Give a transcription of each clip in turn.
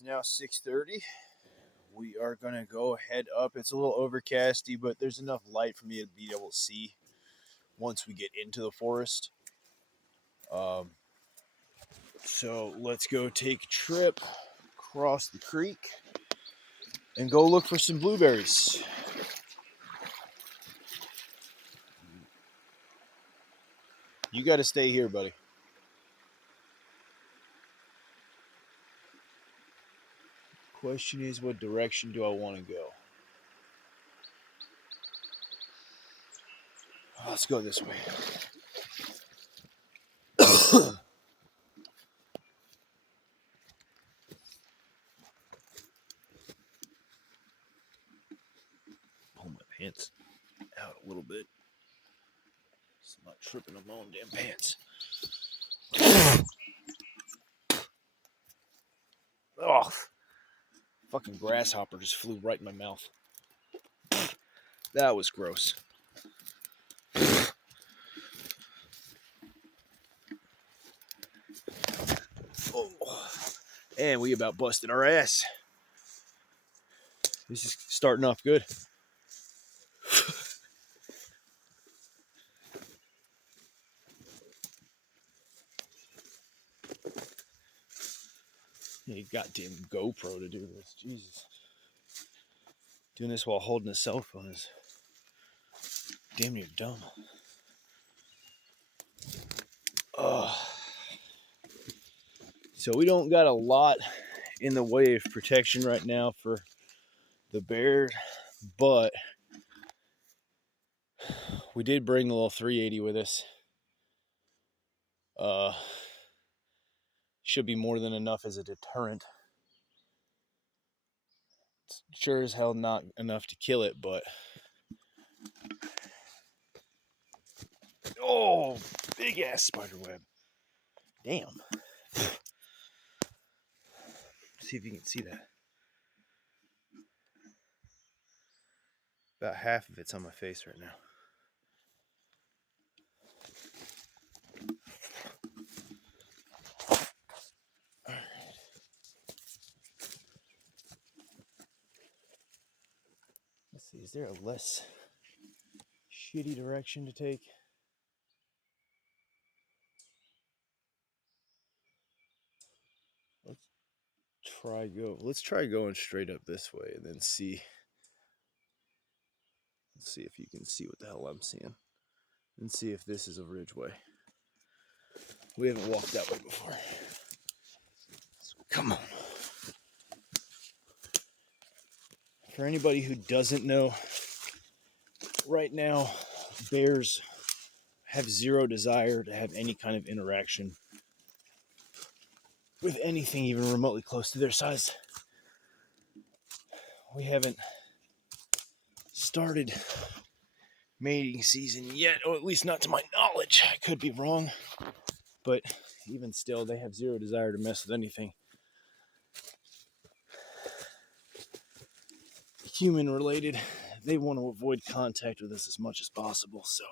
It's now 6:30. We are going to go head up. It's a little overcasty, but there's enough light for me to be able to see once we get into the forest. So let's go take a trip across the creek and go look for some blueberries. You got to stay here, buddy. Question is, what direction do I want to go? Let's go this way. Pull my pants out a little bit. So I'm not tripping on my own damn pants. Oh, fucking grasshopper just flew right in my mouth. That was gross. Oh, and we about busted our ass. This is starting off good. You goddamn GoPro to do this. Jesus. Doing this while holding a cell phone is damn near dumb. So we don't got a lot in the way of protection right now for the bear, but we did bring the little 380 with us. Should be more than enough as a deterrent. It's sure as hell not enough to kill it, but oh, big ass spider web. Damn. See if you can see that. About half of it's on my face right now. Let's see, is there a less shitty direction to take? Let's try going straight up this way and then see. Let's see if you can see what the hell I'm seeing. And see if this is a ridgeway. We haven't walked that way before. So come on. For anybody who doesn't know, right now, bears have zero desire to have any kind of interaction with anything even remotely close to their size. We haven't started mating season yet, or at least not to my knowledge. I could be wrong, but even still, they have zero desire to mess with anything human related. They want to avoid contact with us as much as possible. So,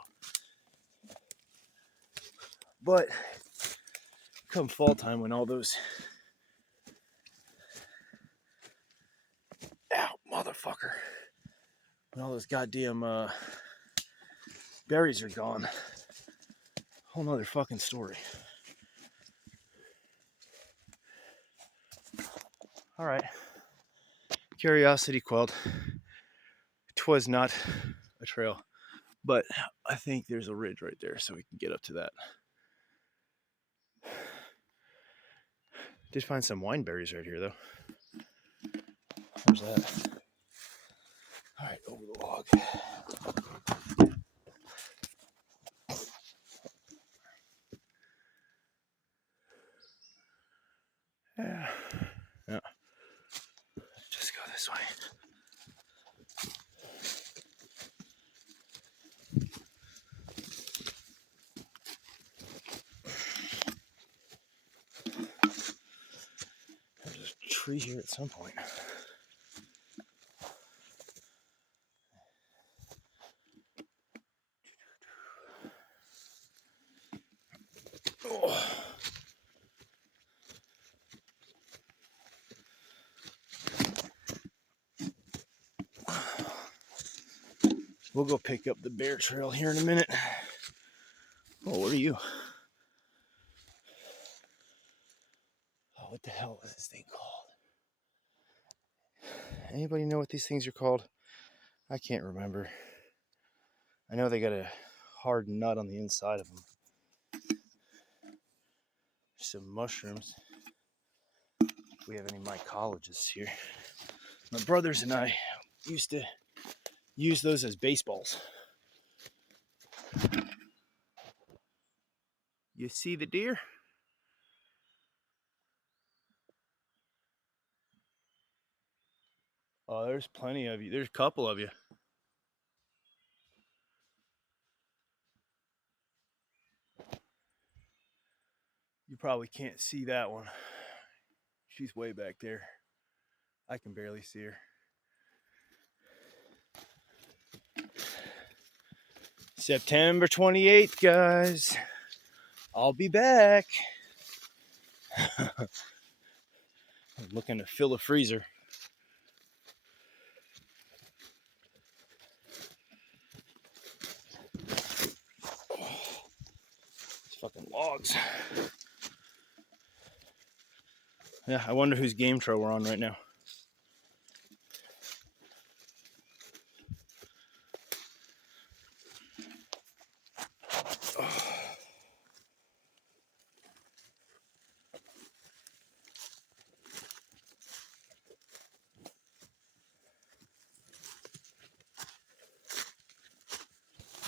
but come fall time, when all those motherfucker, when all those goddamn berries are gone, whole nother fucking story. All right, curiosity quelled. It was not a trail, but I think there's a ridge right there, so we can get up to that. Did find some wine berries right here, though. Where's that? All right, over the log. Yeah. Just go this way. There's a tree here at some point. Oh. We'll go pick up the bear trail here in a minute. Oh, what are you? Oh, what the hell is this thing called? Anybody know what these things are called? I can't remember. I know they got a hard nut on the inside of them. Some mushrooms. If we have any mycologists here. My brothers and I used to use those as baseballs. You see the deer? Oh, there's plenty of you. There's a couple of you. You probably can't see that one. She's way back there. I can barely see her. September 28th, guys. I'll be back. I'm looking to fill a freezer. These fucking logs. Yeah, I wonder whose game trail we're on right now.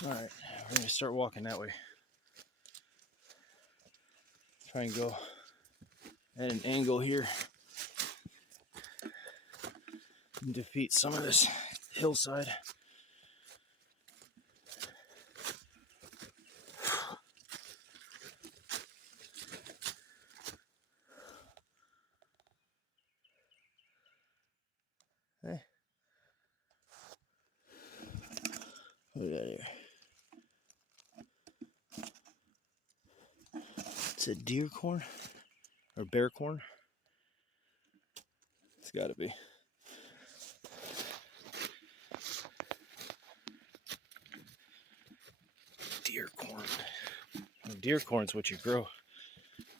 All right, we're gonna start walking that way. Try and go at an angle here and defeat some of this hillside. Hey, look at that here. It's a deer corn or bear corn. It's got to be. Deer corn. Well, deer corn's what you grow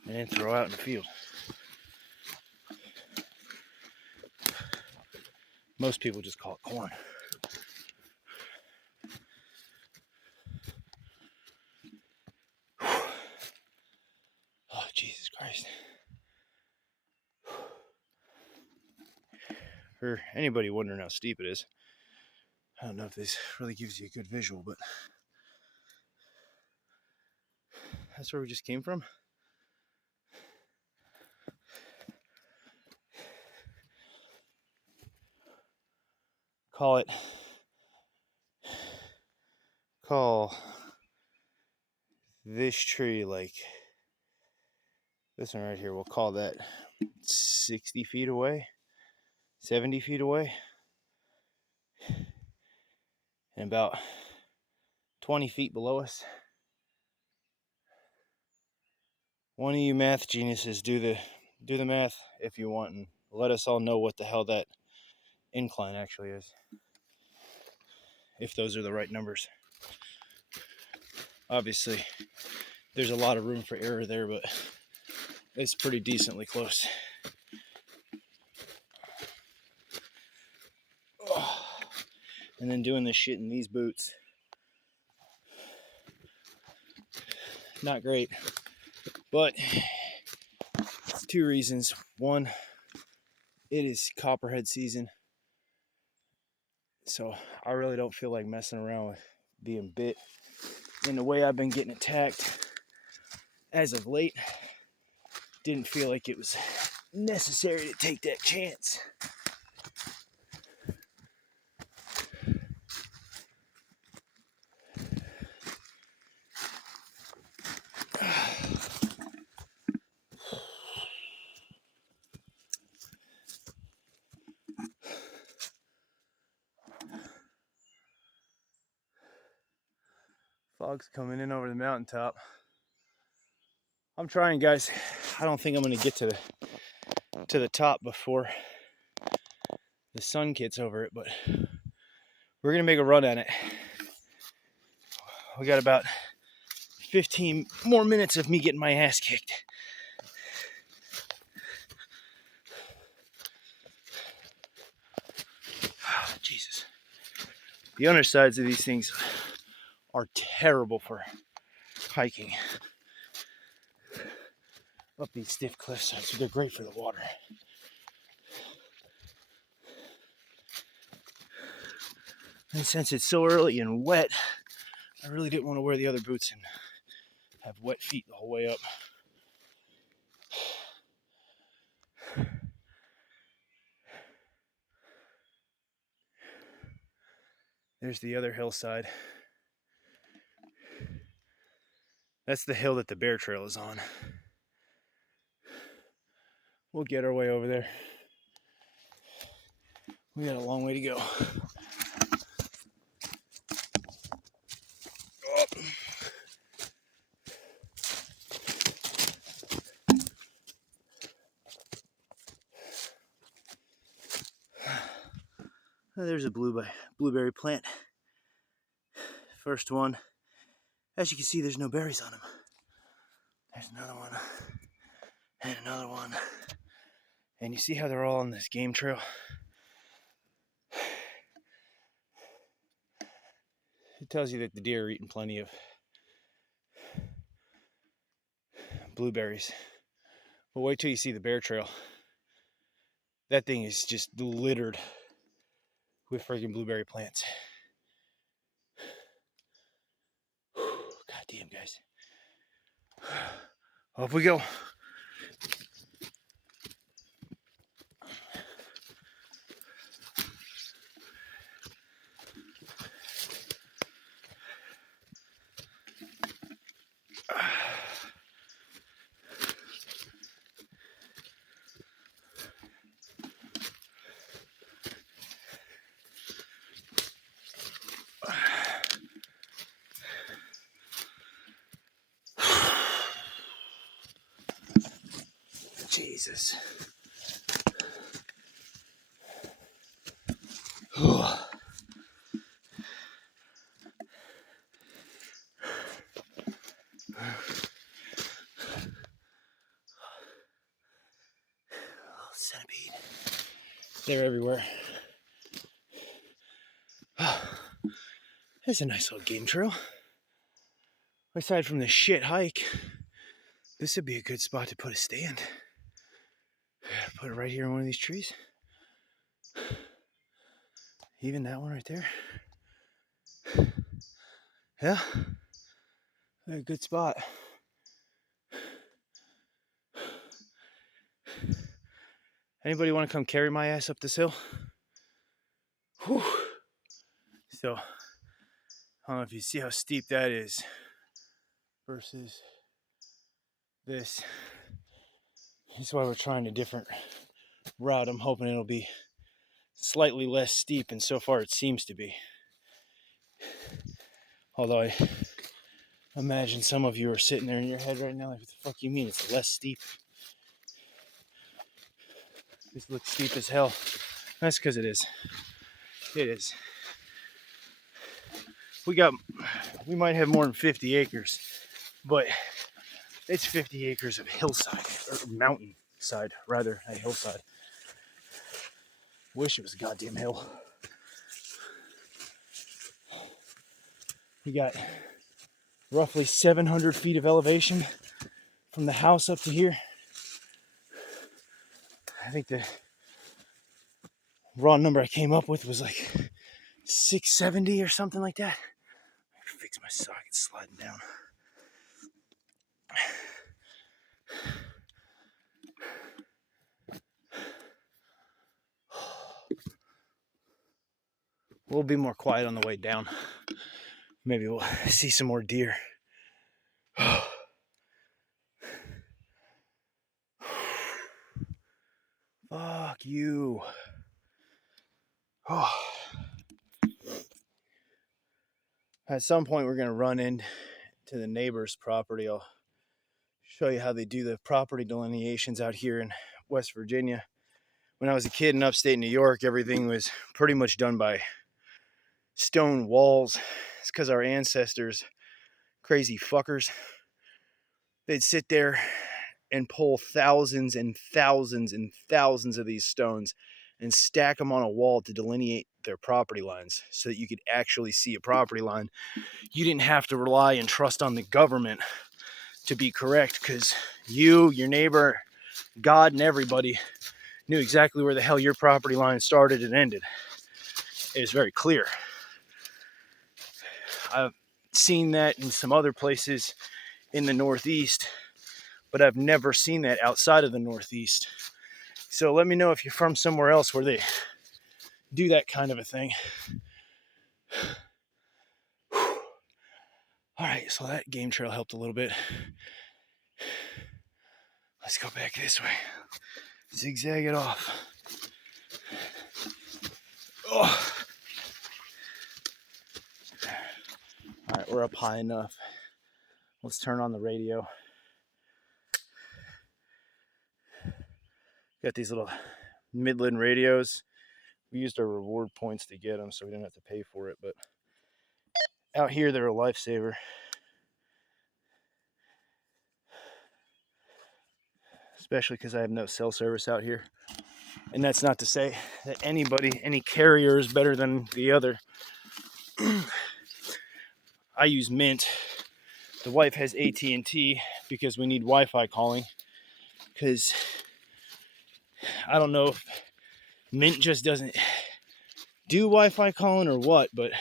and then throw out in the field. Most people just call it corn. Oh, Jesus Christ. For anybody wondering how steep it is, I don't know if this really gives you a good visual, but that's where we just came from. Call this tree like this one right here. We'll call that 60 feet away, 70 feet away, and about 20 feet below us. One of you math geniuses, do the math if you want, and let us all know what the hell that incline actually is, if those are the right numbers. Obviously, there's a lot of room for error there, but it's pretty decently close. Oh. And then doing this shit in these boots, not great. But 2 reasons. One, it is copperhead season, so I really don't feel like messing around with being bit. And the way I've been getting attacked as of late, didn't feel like it was necessary to take that chance. Fog's coming in over the mountaintop. I'm trying, guys. I don't think I'm gonna get to the top before the sun gets over it, but we're gonna make a run at it. We got about 15 more minutes of me getting my ass kicked. Oh, Jesus. The undersides of these things are terrible for hiking up these stiff cliffsides, so they're great for the water. And since it's so early and wet, I really didn't want to wear the other boots and have wet feet the whole way up. There's the other hillside. That's the hill that the bear trail is on. We'll get our way over there. We got a long way to go. Oh, there's a blueberry plant. First one. As you can see, there's no berries on them. There's another one. And another one. And you see how they're all on this game trail? It tells you that the deer are eating plenty of blueberries. But wait till you see the bear trail. That thing is just littered with friggin' blueberry plants. God damn, guys. Up we go. Jesus. Centipede. They're everywhere. That's a nice little game trail. Aside from the shit hike, this would be a good spot to put a stand. Put it right here in one of these trees. Even that one right there. Yeah, a good spot. Anybody want to come carry my ass up this hill? Whew. So, I don't know if you see how steep that is versus this. That's why we're trying a different route. I'm hoping it'll be slightly less steep, and so far it seems to be. Although I imagine some of you are sitting there in your head right now like, what the fuck you mean it's less steep? This looks steep as hell. That's because it is. It is. We might have more than 50 acres, but it's 50 acres of hillside, or mountain side, rather, a hillside. Wish it was a goddamn hill. We got roughly 700 feet of elevation from the house up to here. I think the raw number I came up with was like 670 or something like that. I fix my socket sliding down. We'll be more quiet on the way down. Maybe we'll see some more deer. Fuck you. Oh. At some point, we're going to run into the neighbor's property. I'll show you how they do the property delineations out here in West Virginia. When I was a kid in upstate New York, everything was pretty much done by stone walls. It's because our ancestors crazy fuckers. They'd sit there and pull thousands and thousands and thousands of these stones and stack them on a wall to delineate their property lines so that you could actually see a property line. You didn't have to rely and trust on the government to be correct, because you, your neighbor, God, and everybody knew exactly where the hell your property line started and ended. It was very clear. I've seen that in some other places in the Northeast, but I've never seen that outside of the Northeast. So let me know if you're from somewhere else where they do that kind of a thing. All right, so that game trail helped a little bit. Let's go back this way. Zigzag it off. Oh. All right, we're up high enough. Let's turn on the radio. Got these little Midland radios. We used our reward points to get them, so we didn't have to pay for it. But out here, they're a lifesaver. Especially because I have no cell service out here. And that's not to say that any carrier is better than the other. I use Mint. The wife has AT&T because we need Wi-Fi calling. Because I don't know if Mint just doesn't do Wi-Fi calling or what, but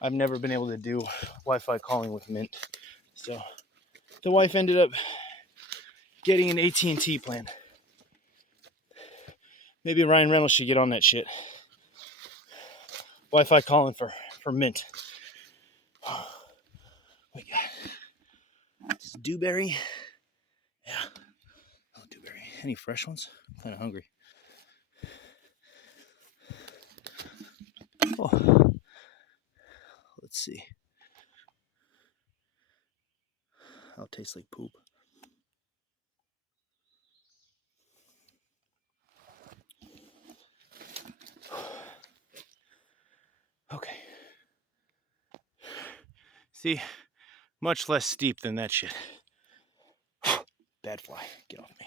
I've never been able to do Wi-Fi calling with Mint. So the wife ended up getting an AT&T plan. Maybe Ryan Reynolds should get on that shit. Wi-Fi calling for Mint. What we got? This is dewberry. Yeah. Oh, dewberry. Any fresh ones? I'm kind of hungry. Oh. Let's see. That'll taste like poop. Okay. See, much less steep than that shit. Bad fly, get off me.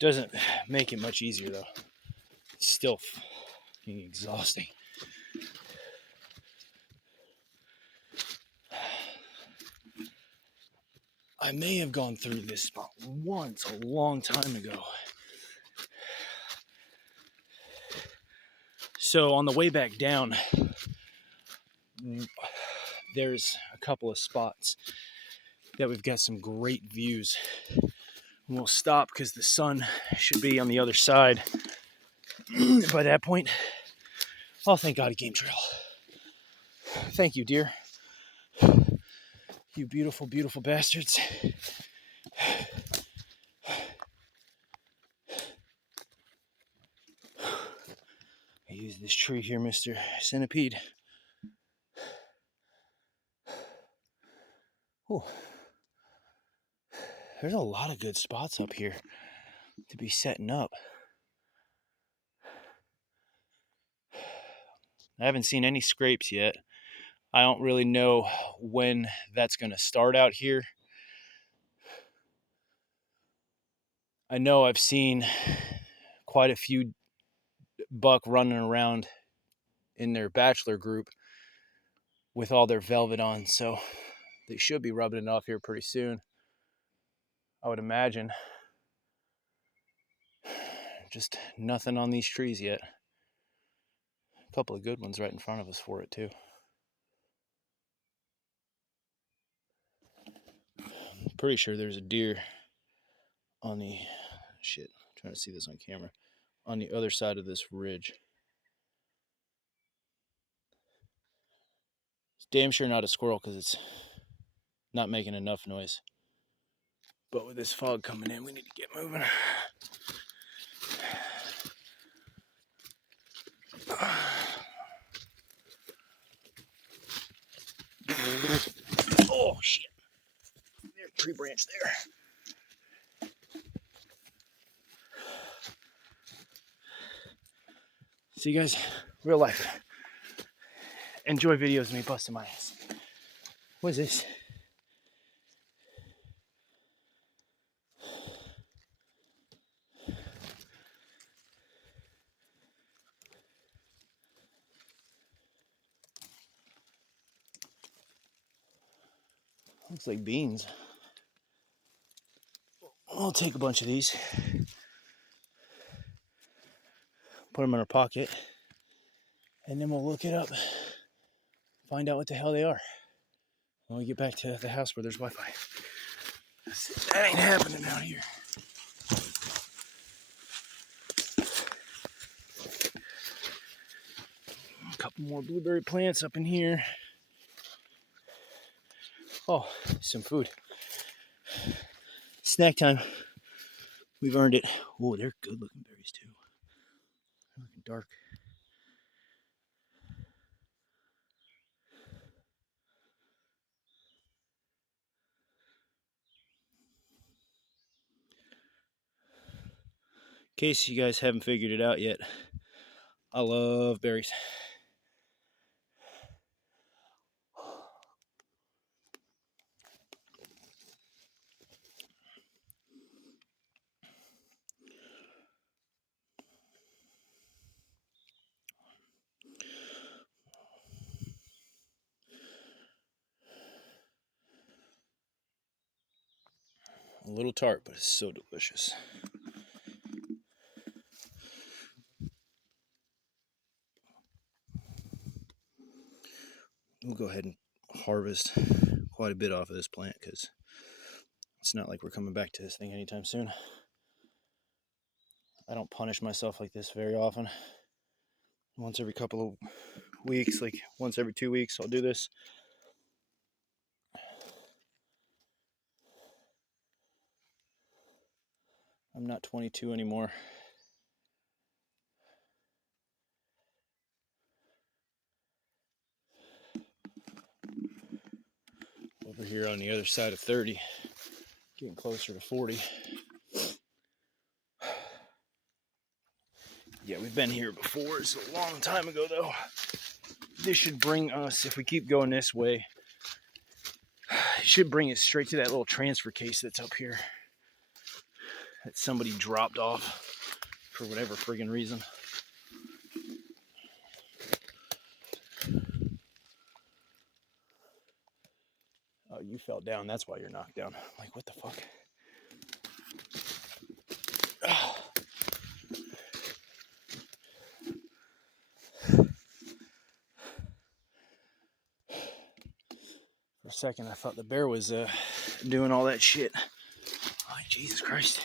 Doesn't make it much easier though. It's still fucking exhausting. I may have gone through this spot once a long time ago. So on the way back down, there's a couple of spots that we've got some great views. And we'll stop because the sun should be on the other side by that point. Oh, thank God, a game trail. Thank you, dear. You beautiful, beautiful bastards. I use this tree here, Mr. Centipede. Oh, there's a lot of good spots up here to be setting up. I haven't seen any scrapes yet. I don't really know when that's going to start out here. I know I've seen quite a few buck running around in their bachelor group with all their velvet on, so they should be rubbing it off here pretty soon, I would imagine. Just nothing on these trees yet. A couple of good ones right in front of us for it too. I'm pretty sure there's a deer on the shit. I'm trying to see this on camera. On the other side of this ridge. It's damn sure not a squirrel because it's not making enough noise. But with this fog coming in, we need to get moving. Oh shit. There's a tree branch there. See, guys, real life. enjoy videos of me busting my ass. What is this? Looks like beans. I'll take a bunch of these, put them in our pocket, and then we'll look it up, find out what the hell they are when we get back to the house where there's Wi-Fi. That ain't happening out here. A couple more blueberry plants up in here. Oh, some food. Snack time. We've earned it. Oh, they're good looking berries too. They're looking dark. In case you guys haven't figured it out yet, I love berries. A little tart, but it's so delicious. We'll go ahead and harvest quite a bit off of this plant because it's not like we're coming back to this thing anytime soon. I don't punish myself like this very often. Once every couple of weeks, like once every 2 weeks, I'll do this. I'm not 22 anymore. Over here on the other side of 30, getting closer to 40. Yeah, we've been here before. It's a long time ago, though. This should bring us, if we keep going this way, it should bring us straight to that little transfer case that's up here that somebody dropped off for whatever friggin' reason. Oh, you fell down. That's why you're knocked down. I'm like, what the fuck? For a second, I thought the bear was doing all that shit. Oh, Jesus Christ.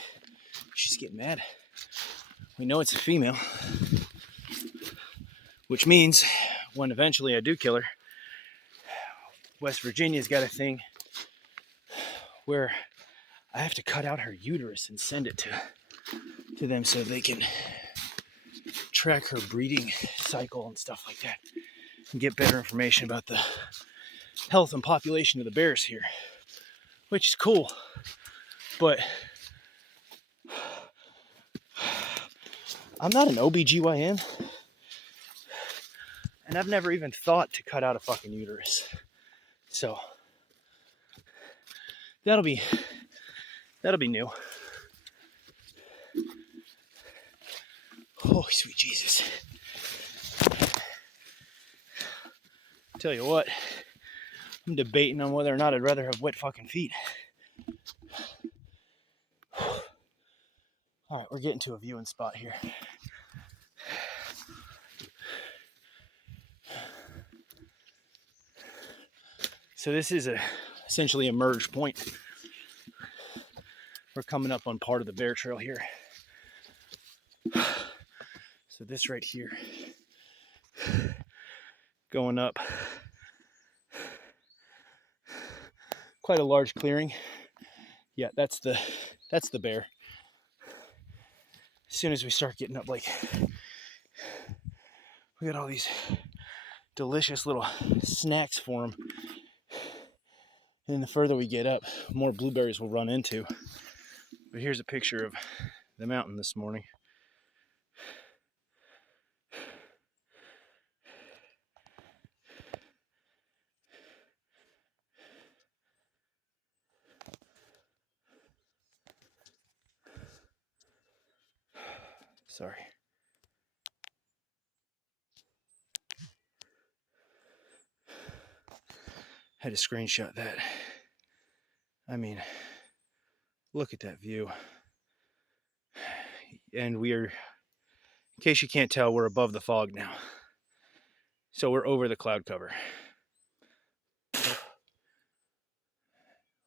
She's getting mad. We know it's a female. Which means when eventually I do kill her, West Virginia's got a thing where I have to cut out her uterus and send it to them so they can track her breeding cycle and stuff like that and get better information about the health and population of the bears here, which is cool. But I'm not an OBGYN, and I've never even thought to cut out a fucking uterus. So that'll be new. Oh, sweet Jesus. Tell you what, I'm debating on whether or not I'd rather have wet fucking feet. All right, we're getting to a viewing spot here. So this is essentially a merge point. We're coming up on part of the bear trail here. So this right here, going up, quite a large clearing. Yeah, that's the bear. As soon as we start getting up, like, we got all these delicious little snacks for them. And the further we get up, more blueberries we'll run into. But here's a picture of the mountain this morning. Sorry. Had to screenshot that. I mean, look at that view. And we are, in case you can't tell, we're above the fog now. So we're over the cloud cover.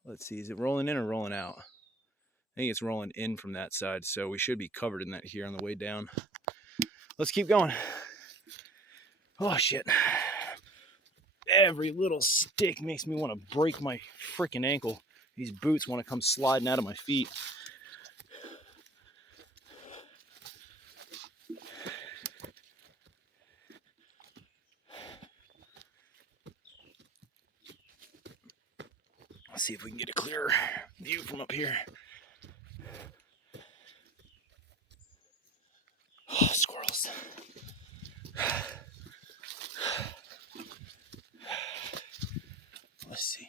Let's see, is it rolling in or rolling out? I think it's rolling in from that side, so we should be covered in that here on the way down. Let's keep going. Oh, shit. Every little stick makes me want to break my freaking ankle. These boots want to come sliding out of my feet. Let's see if we can get a clearer view from up here. Oh, squirrels. Let's see.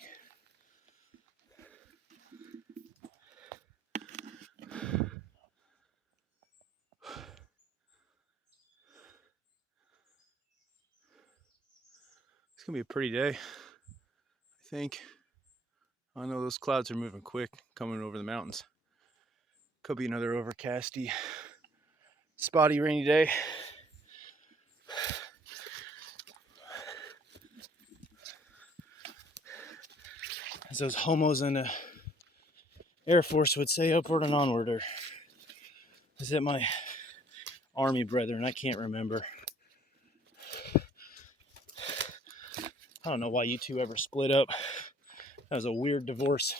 It's gonna be a pretty day, I think. I know those clouds are moving quick, coming over the mountains. Could be another overcasty, spotty, rainy day. As those homos in the Air Force would say, upward and onward, or is it my Army brethren? I can't remember. I don't know why you two ever split up. That was a weird divorce.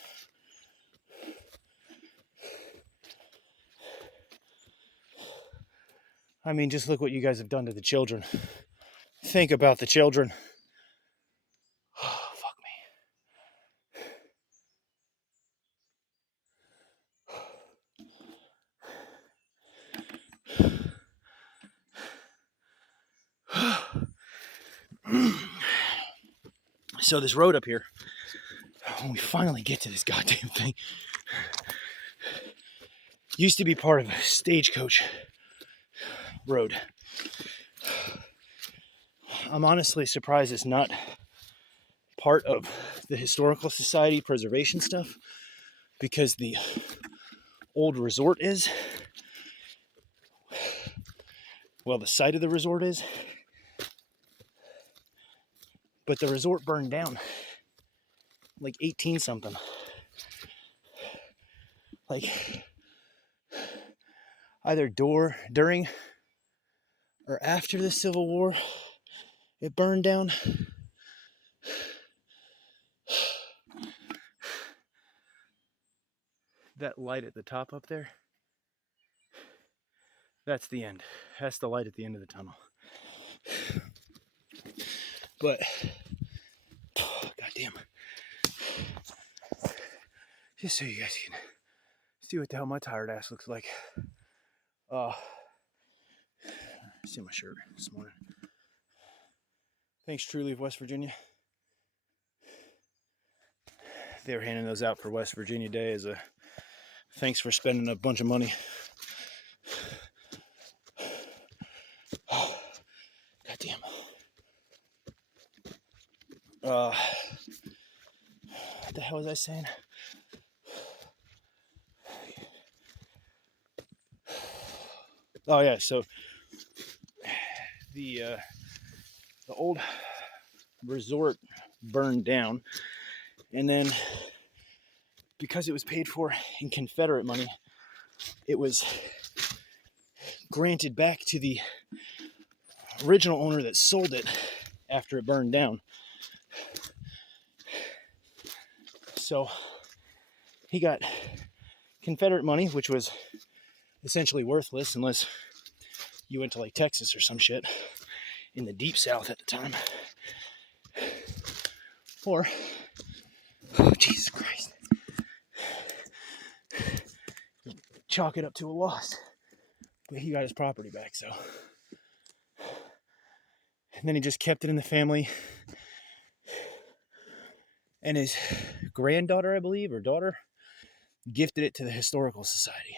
I mean, just look what you guys have done to the children. Think about the children. Oh, fuck me. So this road up here, when we finally get to this goddamn thing, used to be part of a stagecoach road. I'm honestly surprised it's not part of the Historical Society preservation stuff, because the old resort is, well, the site of the resort is, but the resort burned down like 18 something. Like either during or after the Civil War, it burned down. That light at the top up there, that's the end. That's the light at the end of the tunnel. But, goddamn. Just so you guys can see what the hell my tired ass looks like. See my shirt this morning. Thanks, Truly of West Virginia. They were handing those out for West Virginia Day as a thanks for spending a bunch of money. Goddamn. What the hell was I saying? Oh yeah, so the old resort burned down, and then because it was paid for in Confederate money, it was granted back to the original owner that sold it after it burned down. So he got Confederate money, which was essentially worthless unless you went to like Texas or some shit in the deep South at the time. Or, oh, Jesus Christ, chalk it up to a loss. But he got his property back, so. And then he just kept it in the family. And his granddaughter, I believe, or daughter, gifted it to the Historical Society.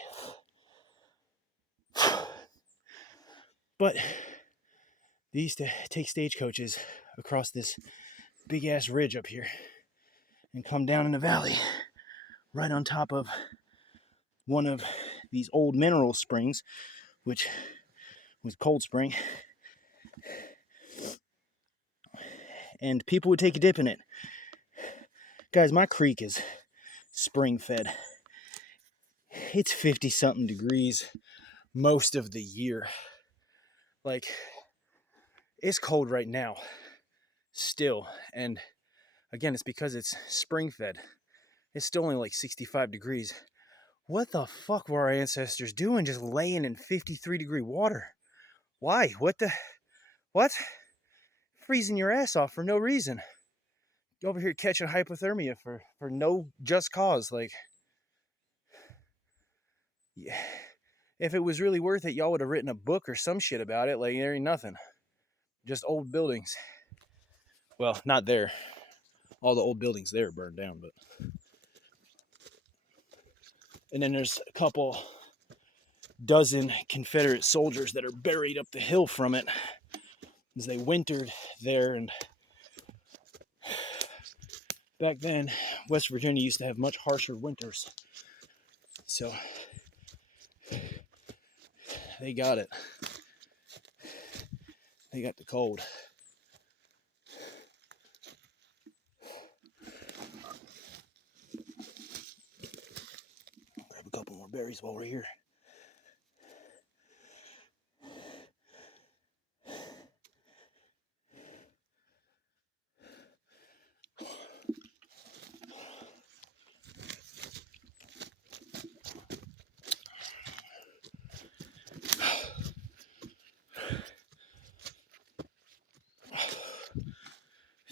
But they used to take stagecoaches across this big ass ridge up here and come down in the valley right on top of one of these old mineral springs, which was Cold Spring. And people would take a dip in it. Guys, my creek is spring fed. It's 50 something degrees most of the year. Like, it's cold right now still. And again, it's because it's spring fed. It's still only like 65 degrees. What the fuck were our ancestors doing just laying in 53 degree water? Why? What? Freezing your ass off for no reason. You're over here catching hypothermia for no just cause. Like, yeah. If it was really worth it, y'all would have written a book or some shit about it. Like, there ain't nothing. Just old buildings. Well, not there. All the old buildings there burned down, but. And then there's a couple dozen Confederate soldiers that are buried up the hill from it as they wintered there. And back then, West Virginia used to have much harsher winters. So they got it. They got the cold. Grab a couple more berries while we're here.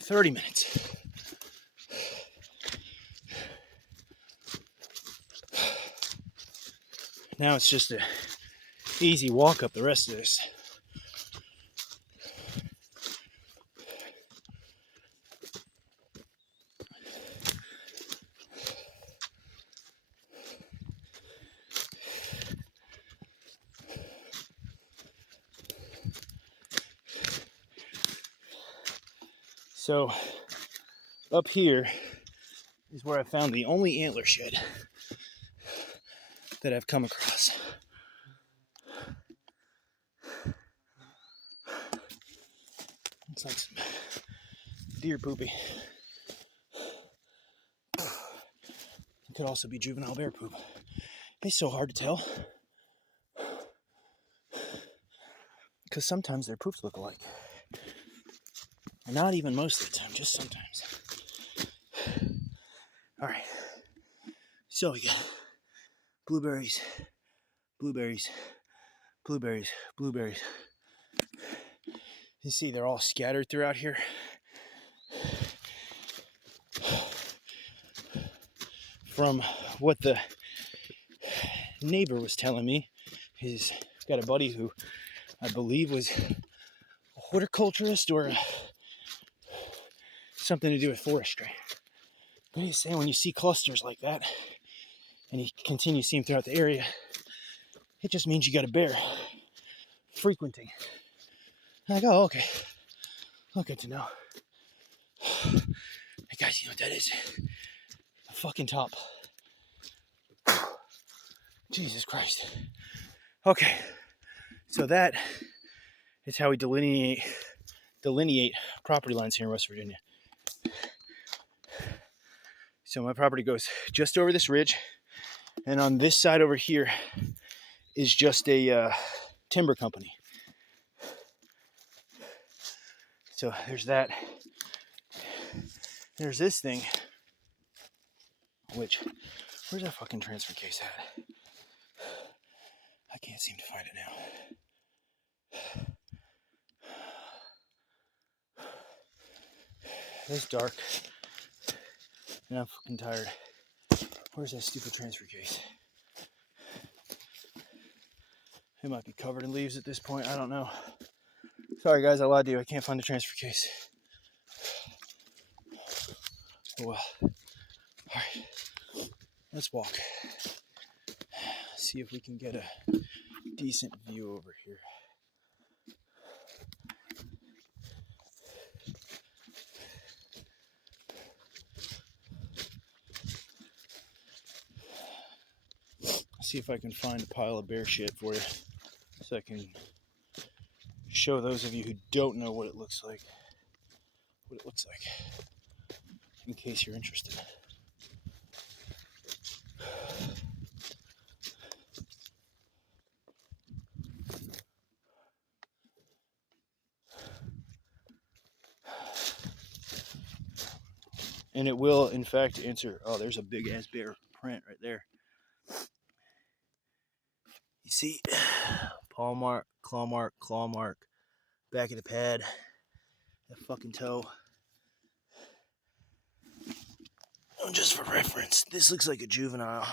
"30 minutes. Now it's just a easy walk up the rest of this. So up here is where I found the only antler shed that I've come across. Looks like some deer poopy. It could also be juvenile bear poop. It's so hard to tell. Because sometimes their poops look alike. Not even most of the time, just sometimes. Alright. So we got blueberries, blueberries, blueberries, blueberries. You see they're all scattered throughout here. From what the neighbor was telling me, he's got a buddy who I believe was a horticulturist or something to do with forestry. But he's saying when you see clusters like that, and you continue to see them throughout the area, it just means you got a bear frequenting. And I go, oh, okay. Well, good to know. Hey guys, you know what that is? The fucking top. Jesus Christ. Okay. So that is how we delineate property lines here in West Virginia. So my property goes just over this ridge, and on this side over here is just a timber company. So there's that. There's this thing, which, where's that fucking transfer case at? I can't seem to find it now. It's dark, and I'm fucking tired. Where's that stupid transfer case? It might be covered in leaves at this point, I don't know. Sorry guys, I lied to you, I can't find the transfer case. Well, alright, let's walk. See if we can get a decent view over here. see if I can find a pile of bear shit for you so I can show those of you who don't know what it looks like in case you're interested. And it will, in fact, answer. Oh, there's a big ass bear print right there. You see, paw mark, claw mark, back of the pad, that fucking toe. Just for reference, this looks like a juvenile.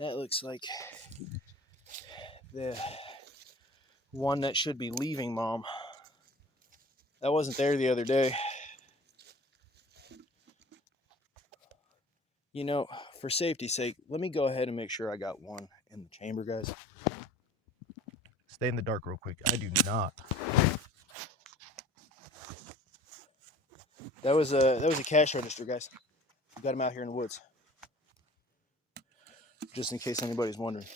That looks like the one that should be leaving mom. That wasn't there the other day. You know, for safety's sake, let me go ahead and make sure I got one in the chamber, guys. Stay in the dark real quick. I do not. That was a cash register, guys. Got him out here in the woods. Just in case anybody's wondering.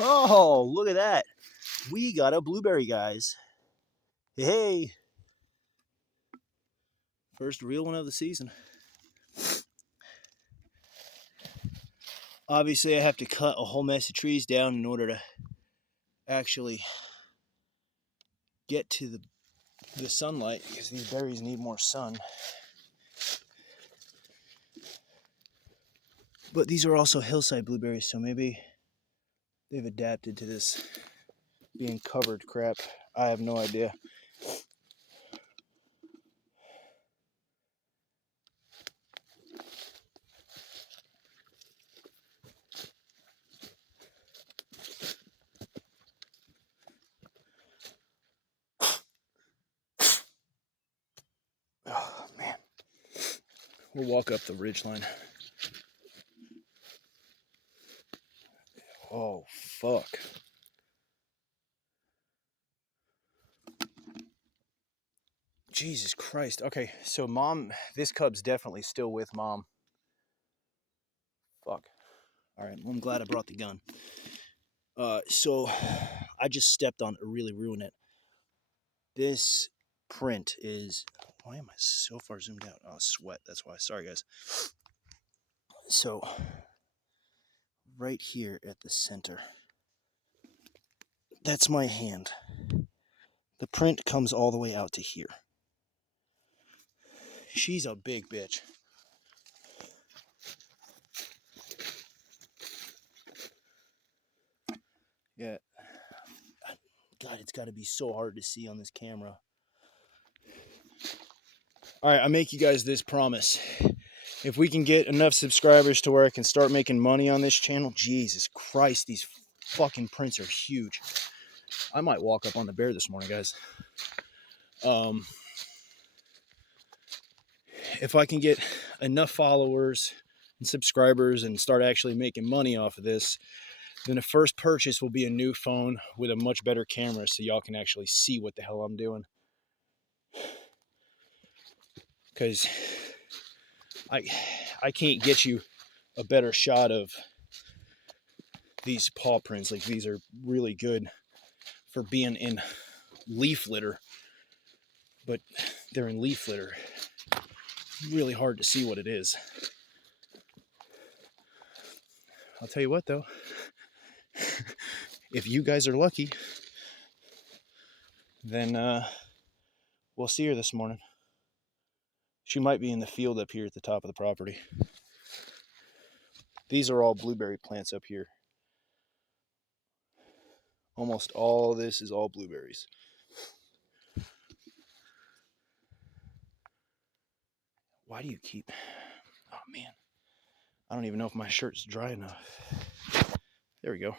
Oh, look at that. We got a blueberry, guys. Hey. First real one of the season. Obviously, I have to cut a whole mess of trees down in order to actually get to the sunlight, because these berries need more sun. But these are also hillside blueberries, so maybe they've adapted to this being covered crap. I have no idea. Oh, man. We'll walk up the ridgeline. Oh, fuck. Jesus Christ. Okay, so mom, this cub's definitely still with mom. Fuck. All right, well, I'm glad I brought the gun. So I just stepped on it to really ruin it. This print is, why am I so far zoomed out? Oh, sweat, that's why. Sorry, guys. So right here at the center, that's my hand. The print comes all the way out to here. She's a big bitch. Yeah. God, it's got to be so hard to see on this camera. All right, I make you guys this promise. If we can get enough subscribers to where I can start making money on this channel, Jesus Christ, these fucking prints are huge. I might walk up on the bear this morning, guys. If I can get enough followers and subscribers and start actually making money off of this, then the first purchase will be a new phone with a much better camera so y'all can actually see what the hell I'm doing. Because I can't get you a better shot of these paw prints. Like, these are really good for being in leaf litter, but they're in leaf litter. Really hard to see what it is. I'll tell you what, though, if you guys are lucky, then we'll see her this morning. She might be in the field up here at the top of the property. These are all blueberry plants up here. Almost all this is all blueberries. Why do you keep... Oh, man. I don't even know if my shirt's dry enough. There we go.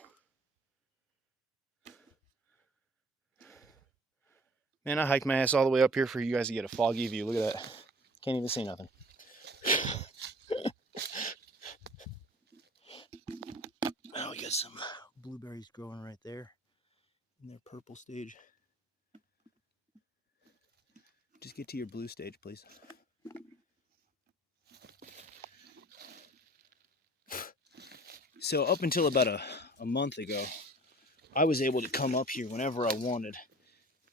Man, I hiked my ass all the way up here for you guys to get a foggy view. Look at that. Can't even see nothing. Oh, we got some blueberries growing right there in their purple stage. Just get to your blue stage, please. So up until about a month ago, I was able to come up here whenever I wanted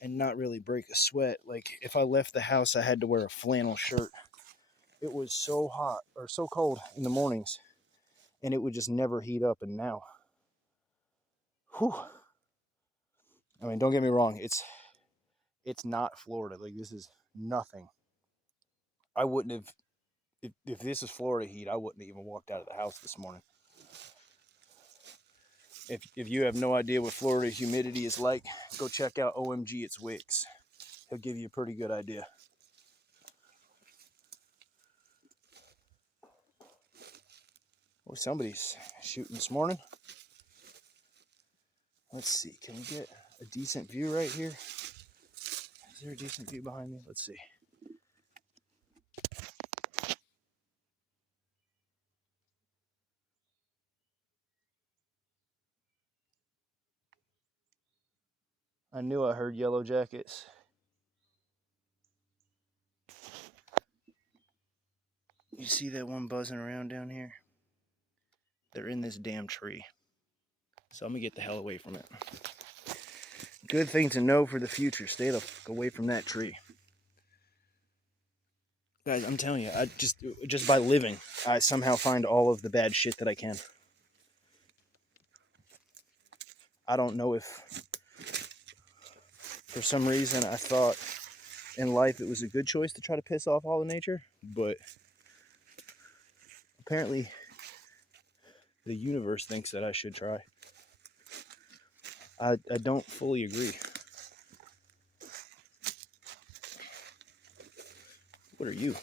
and not really break a sweat. Like if I left the house, I had to wear a flannel shirt. It was so hot or so cold in the mornings, and it would just never heat up. And now, whew. I mean, don't get me wrong. It's not Florida. Like this is nothing. I wouldn't have, if this is Florida heat, I wouldn't have even walked out of the house this morning. If you have no idea what Florida humidity is like, go check out OMG It's Wicks. He'll give you a pretty good idea. Oh, somebody's shooting this morning. Let's see, can we get a decent view right here? Is there a decent view behind me? Let's see. I knew I heard yellow jackets. You see that one buzzing around down here? They're in this damn tree. So I'm gonna get the hell away from it. Good thing to know for the future. Stay the fuck away from that tree. Guys, I'm telling you, I just by living, I somehow find all of the bad shit that I can. I don't know if for some reason I thought in life it was a good choice to try to piss off all of nature, but apparently the universe thinks that I should try. I don't fully agree. What are you?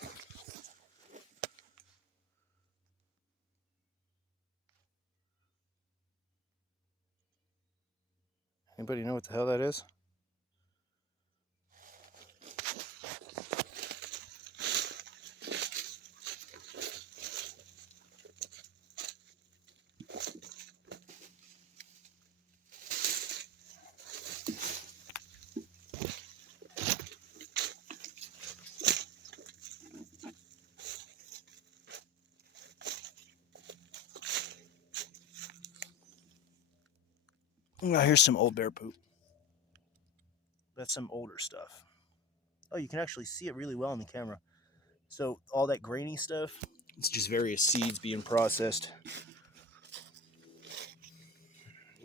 Anybody know what the hell that is? Oh, here's some old bear poop. That's some older stuff. Oh, you can actually see it really well in the camera. So all that grainy stuff, it's just various seeds being processed.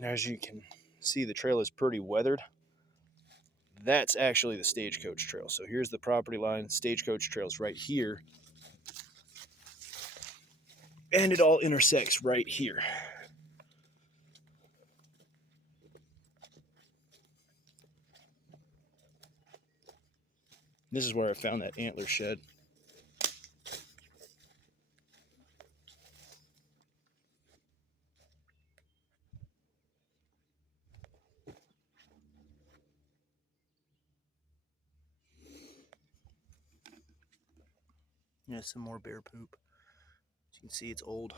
As you can see, the trail is pretty weathered. That's actually the Stagecoach Trail. So here's the property line. Stagecoach Trail's right here. And it all intersects right here. This is where I found that antler shed. Yeah, some more bear poop. As you can see, it's old.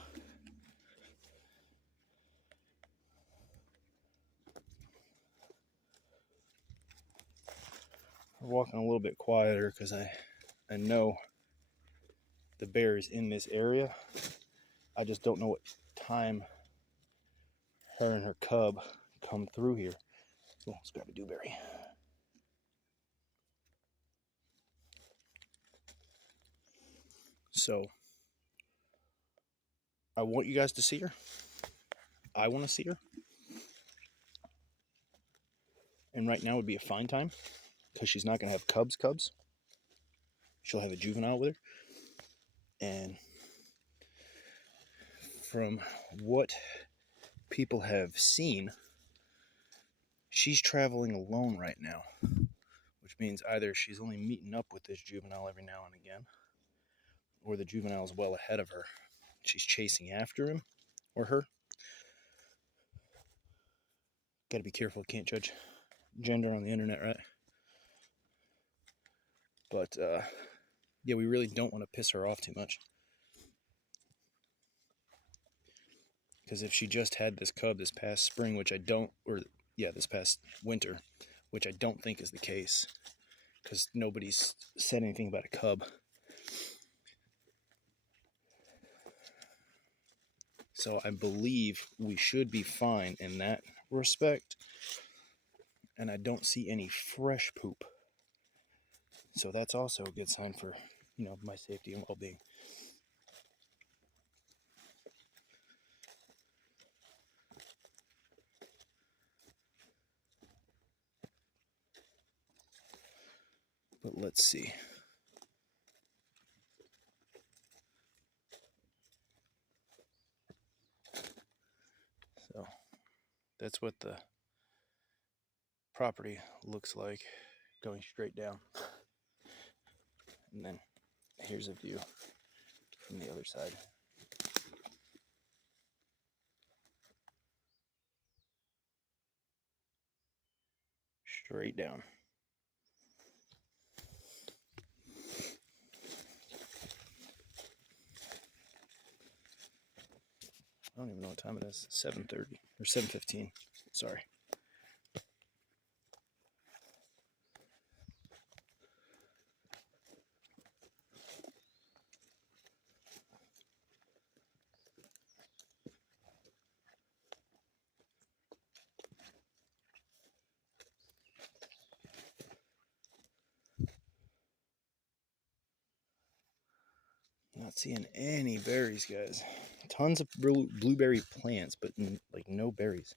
We're walking a little bit quieter because I know the bear is in this area. I just don't know what time her and her cub come through here. Oh, let's grab a dewberry. So I want you guys to see her. I want to see her. And right now would be a fine time because she's not going to have cubs. She'll have a juvenile with her. And from what people have seen, she's traveling alone right now, which means either she's only meeting up with this juvenile every now and again, or the juvenile is well ahead of her. She's chasing after him or her. Gotta be careful, can't judge gender on the internet, right? But yeah, we really don't want to piss her off too much. Because if she just had this cub this past spring, which I don't, or yeah, this past winter, which I don't think is the case, because nobody's said anything about a cub. So I believe we should be fine in that respect. And I don't see any fresh poop. So that's also a good sign for, my safety and well-being. But let's see. So that's what the property looks like going straight down. And then here's a view from the other side. Straight down. I don't even know what time it is. 7:30 or 7:15. Sorry. Not seeing any berries, guys. Tons of blueberry plants, but like no berries.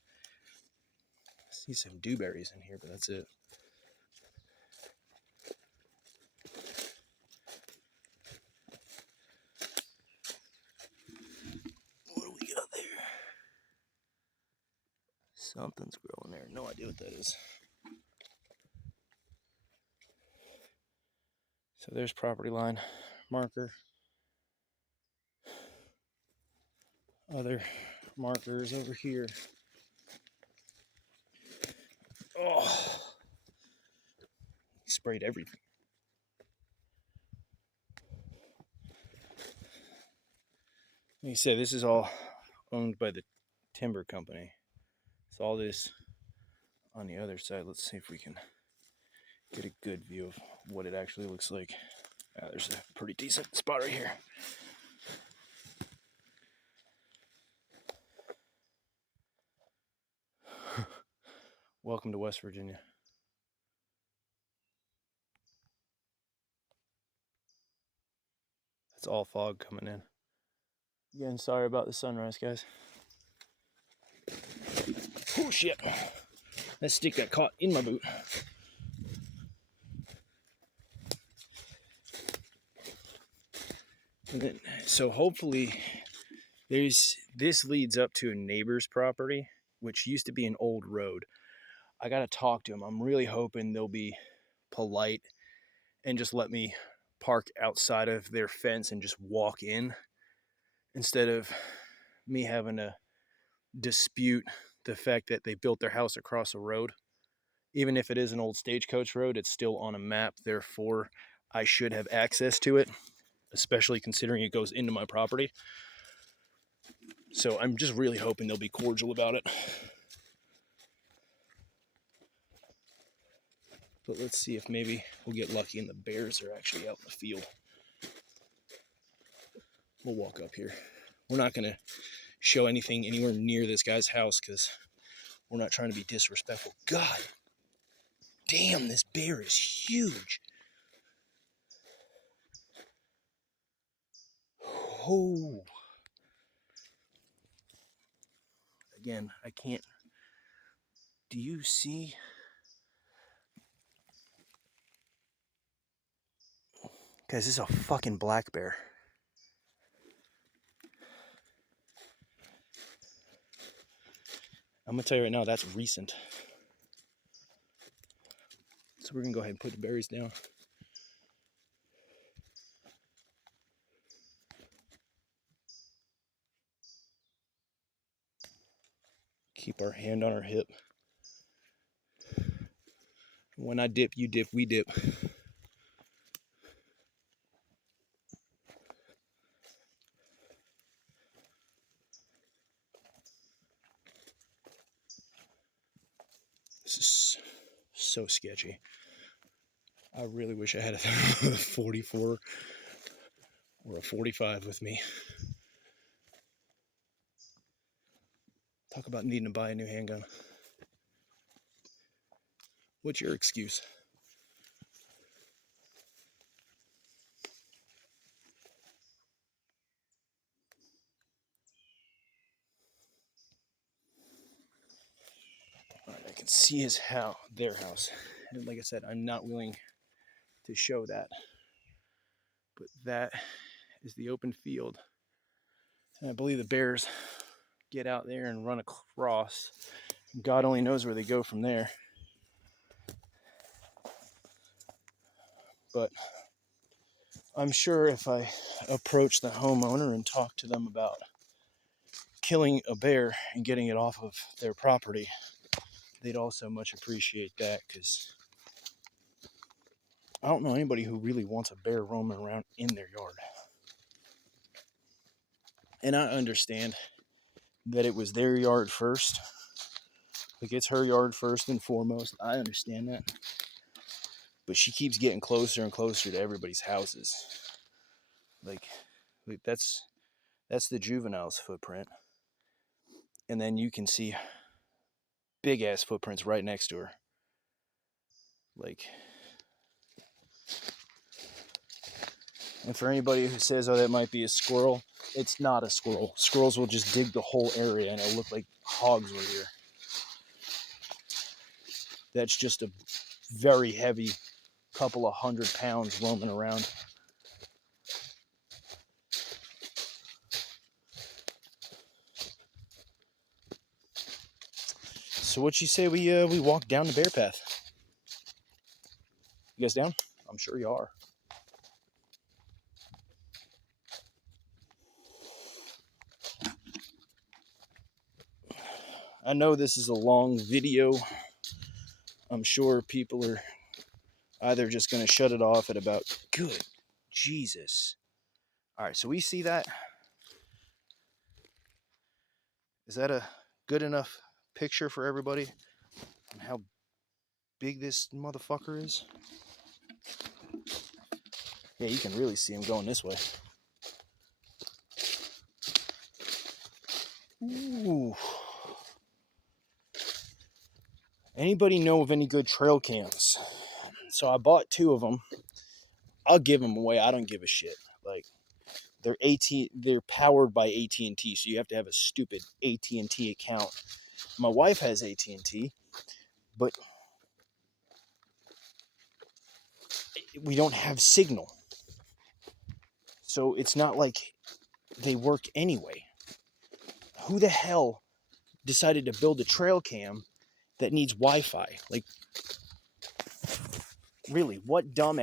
I see some dewberries in here, but that's it. What do we got there? Something's growing there. No idea what that is. So there's property line marker. Other markers over here. Oh, he sprayed everything. Like you said, this is all owned by the timber company. So all this on the other side. Let's see if we can get a good view of what it actually looks like. There's a pretty decent spot right here. Welcome to West Virginia. That's all fog coming in. Again, sorry about the sunrise, guys. Oh shit. That stick got caught in my boot. And then, so hopefully this leads up to a neighbor's property, which used to be an old road. I gotta talk to them. I'm really hoping they'll be polite and just let me park outside of their fence and just walk in, instead of me having to dispute the fact that they built their house across a road. Even if it is an old stagecoach road, it's still on a map. Therefore, I should have access to it, especially considering it goes into my property. So I'm just really hoping they'll be cordial about it. But let's see if maybe we'll get lucky and the bears are actually out in the field. We'll walk up here. We're not going to show anything anywhere near this guy's house because we're not trying to be disrespectful. God damn, this bear is huge. Oh. Again, I can't. Do you see? Guys, this is a fucking black bear. I'm gonna tell you right now, that's recent. So we're gonna go ahead and put the berries down. Keep our hand on our hip. When I dip, you dip, we dip. This is so sketchy. I really wish I had a 44 or a 45 with me. Talk about needing to buy a new handgun. What's your excuse? All right, I can see his house, their house. And like I said, I'm not willing to show that. But that is the open field. And I believe the bears get out there and run across. God only knows where they go from there. But I'm sure if I approach the homeowner and talk to them about killing a bear and getting it off of their property, they'd also much appreciate that, because I don't know anybody who really wants a bear roaming around in their yard. And I understand that it was their yard first. Like, it's her yard first and foremost. I understand that. But she keeps getting closer and closer to everybody's houses. Like that's the juvenile's footprint. And then you can see big ass footprints right next to her. Like, and for anybody who says, oh, that might be a squirrel, it's not a squirrel. Squirrels will just dig the whole area and it'll look like hogs were here. That's just a very heavy couple of 100 pounds roaming around. So what you say we walk down the bear path? You guys down? I'm sure you are. I know this is a long video. I'm sure people are either just going to shut it off at about, good Jesus. All right, so we see that. Is that a good enough picture for everybody on how big this motherfucker is? Yeah, you can really see him going this way. Ooh. Anybody know of any good trail cams? So I bought 2 of them. I'll give them away. I don't give a shit. Like, they're powered by AT&T, so you have to have a stupid AT&T account. My wife has AT&T, but we don't have signal. So it's not like they work anyway. Who the hell decided to build a trail cam that needs Wi-Fi? Like, really, what dumbass